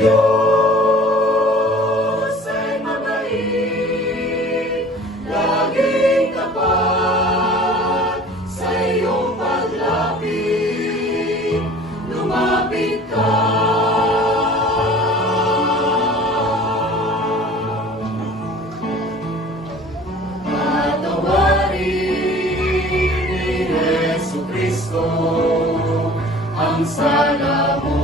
Diyos ay mabait, laging tapat sa iyong paglapit, lumapit ka. Patawarin ni Jesucristo ang sala mo.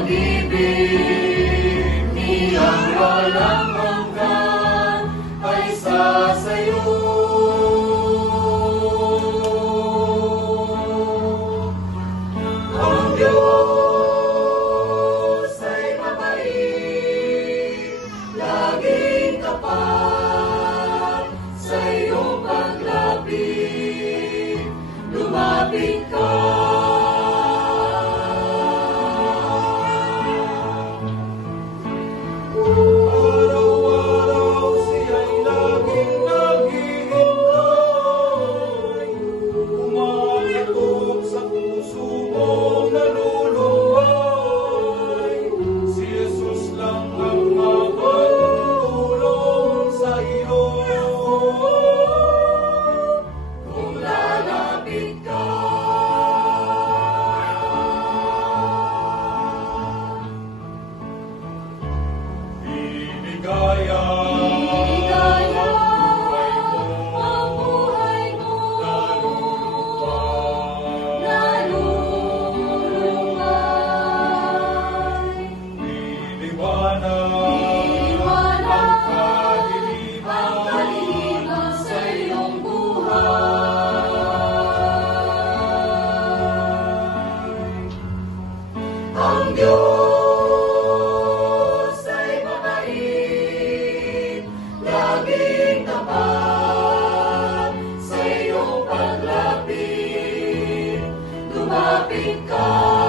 Pag-ibig niyang walang hanggan ay sasayo. Ang Diyos ay mabait, laging tapat sa iyong paglapit, lumapit ka. Araw-araw siya'y laging naghihintay, kumakatok sa puso mong nalulumbay. Si Jesus lang ang makatutulong sa iyo. Kung lalapit ka, Ligaya ang buhay mo, nalulumay. Iliwanag ang Kaliliman sa iyong buhay. Ang Diyos ay mabait, laging tapat sa iyong paglapit, lumapit ka.